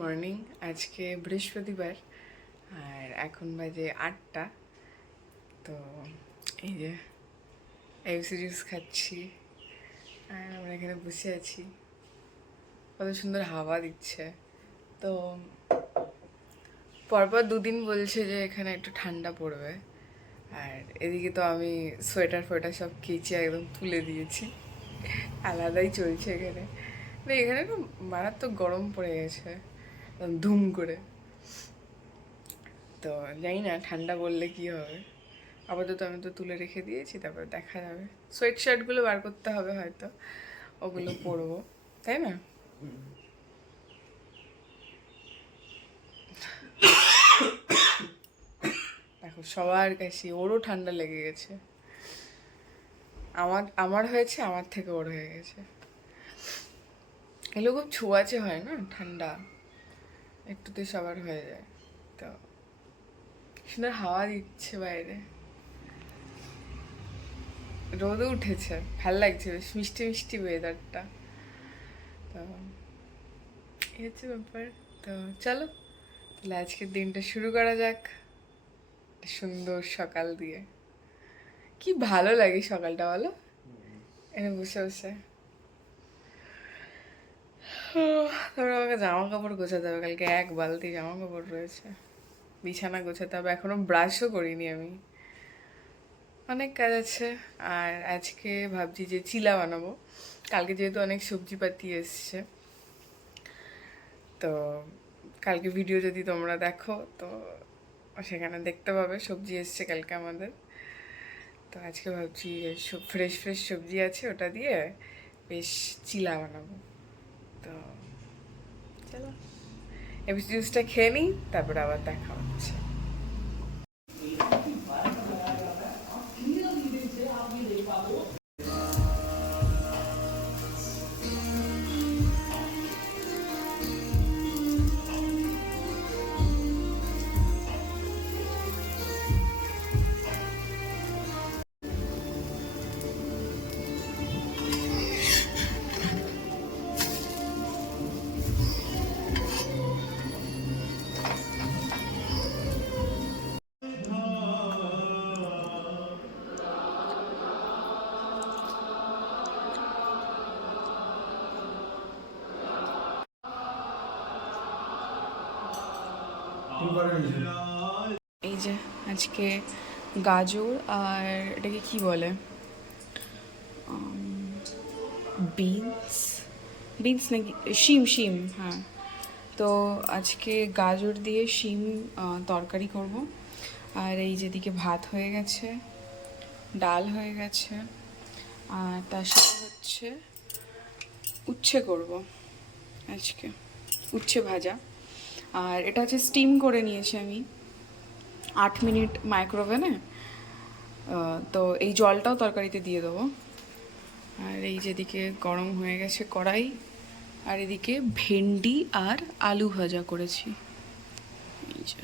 Morning. আজকে বৃহস্পতিবার আর এখন বাজে 8টা। তো এই যে ওয়েব সিরিজ খাচ্ছি আর আমরা এখানে বসে আছি, কত সুন্দর হাওয়া দিচ্ছে। তো পরপর দুদিন বলছে যে এখানে একটু ঠান্ডা পড়বে, আর এদিকে তো আমি সোয়েটার ফোয়েটার সব কেচে একদম তুলে দিয়েছি, আলাদাই চলছে এখানে। এখানে না মারাত্মক গরম পড়ে গেছে একদম ধুম করে। তো জানি না ঠান্ডা বললে কি হবে, আপাতত আমি তো তুলে রেখে দিয়েছি, তারপর দেখা যাবে। সোয়েট শার্টগুলো বার করতে হবে, হয়তো ওগুলো পরবো, তাই না? দেখো সবার কাছে ওরও ঠান্ডা লেগে গেছে, আমার আমার হয়েছে, আমার থেকে ওর হয়ে গেছে। এগুলো খুব ছোঁয়াচে হয় না, ঠান্ডা একটুতে সবার হয়ে যায়। তো সুন্দর হাওয়া দিচ্ছে বাইরে, রোদও উঠেছে, ভাল লাগছে, বেশ মিষ্টি মিষ্টি ওয়েদারটা। তো এই হচ্ছে ব্যাপার। তো চলো তাহলে আজকের দিনটা শুরু করা যাক সুন্দর সকাল দিয়ে। কি ভালো লাগে সকালটা, বলো, এখানে বসে বসে। তারপর আমাকে জামা কাপড় গোছাতে হবে, কালকে এক বালতি জামা কাপড় রয়েছে, বিছানা গোছাতে হবে, এখনো ব্রাশও করিনি আমি, অনেক কাজ আছে। আর আজকে ভাবছি যে চিলা বানাবো, কালকে যেহেতু অনেক সবজিপাতি এসছে, তো কালকে ভিডিও যদি তোমরা দেখো তো সেখানে দেখতে পাবে সবজি এসছে কালকে আমাদের। তো আজকে ভাবছি ফ্রেশ ফ্রেশ সবজি আছে, ওটা দিয়ে বেশ চিলা বানাবো। তো চলো এবার জুসটা খেয়ে নিই, তারপরে আবার দেখা হচ্ছে। এই যে আজকে গাজর আর এটাকে কি বলে, বিনস, বিনস নাকি শিম, শিম, হ্যাঁ। তো আজকে গাজর দিয়ে শিম তরকারি করব। আর এই যেদিকে ভাত হয়ে গেছে, ডাল হয়ে গেছে, আর তার সাথে হচ্ছে উচ্ছে করব আজকে, উচ্ছে ভাজা। আর এটা হচ্ছে স্টিম করে নিয়েছি আমি 8 মিনিট মাইক্রোওভেনে। তো এই জলটাও তরকারিতে দিয়ে দেবো। আর এই যেদিকে গরম হয়ে গেছে কড়াই, আর এদিকে ভেন্ডি আর আলু ভাজা করেছি, এই যে।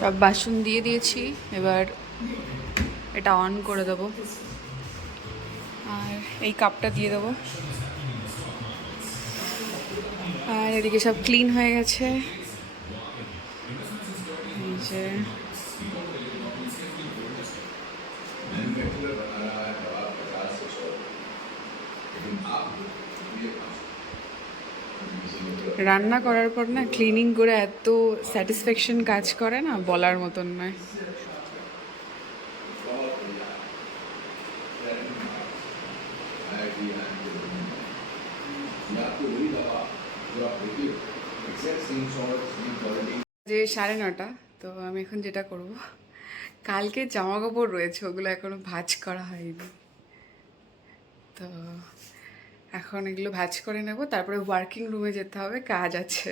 সব বাসন দিয়ে দিয়েছি, এবার এটা অন করে দেবো, আর এই কাপটা দিয়ে দেবো। আর এদিকে সব ক্লিন হয়ে গেছে, এই যে রান্না করার পর না ক্লিনিং করে এত স্যাটিসফ্যাকশন কাজ করে না, বলার মতন নয়। যে 9:30, তো আমি এখন যেটা করব, কালকে জামা কাপড় রয়েছে, ওগুলো এখনো ভাঁজ করা হয়নি, তো এখন এগুলো ভাঁজ করে নেব, তারপরে ওয়ার্কিং রুমে যেতে হবে, কাজ আছে।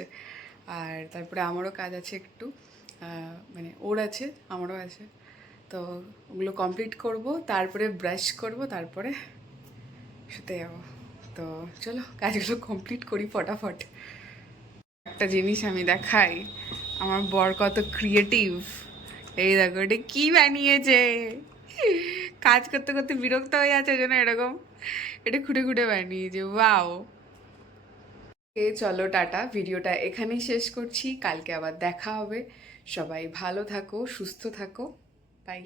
আর তারপরে আমারও কাজ আছে একটু, মানে ওর আছে আমারও আছে, তো ওগুলো কমপ্লিট করব, তারপরে ব্রাশ করব, তারপরে শুতে যাবো। তো চলো কাজগুলো কমপ্লিট করি ফটাফট। একটা জিনিস আমি দেখাই, আমার বর কত ক্রিয়েটিভ। এই দেখো এটা কি বানিয়েছে, কাজ করতে করতে বিরক্ত হয়ে যাচ্ছে ওই জন্য এরকম এটা খুঁটে খুঁটে বানিয়েছে। ওয়াও। চলো টাটা, ভিডিওটা এখানেই শেষ করছি, কালকে আবার দেখা হবে। সবাই ভালো থাকো, সুস্থ থাকো, বাই।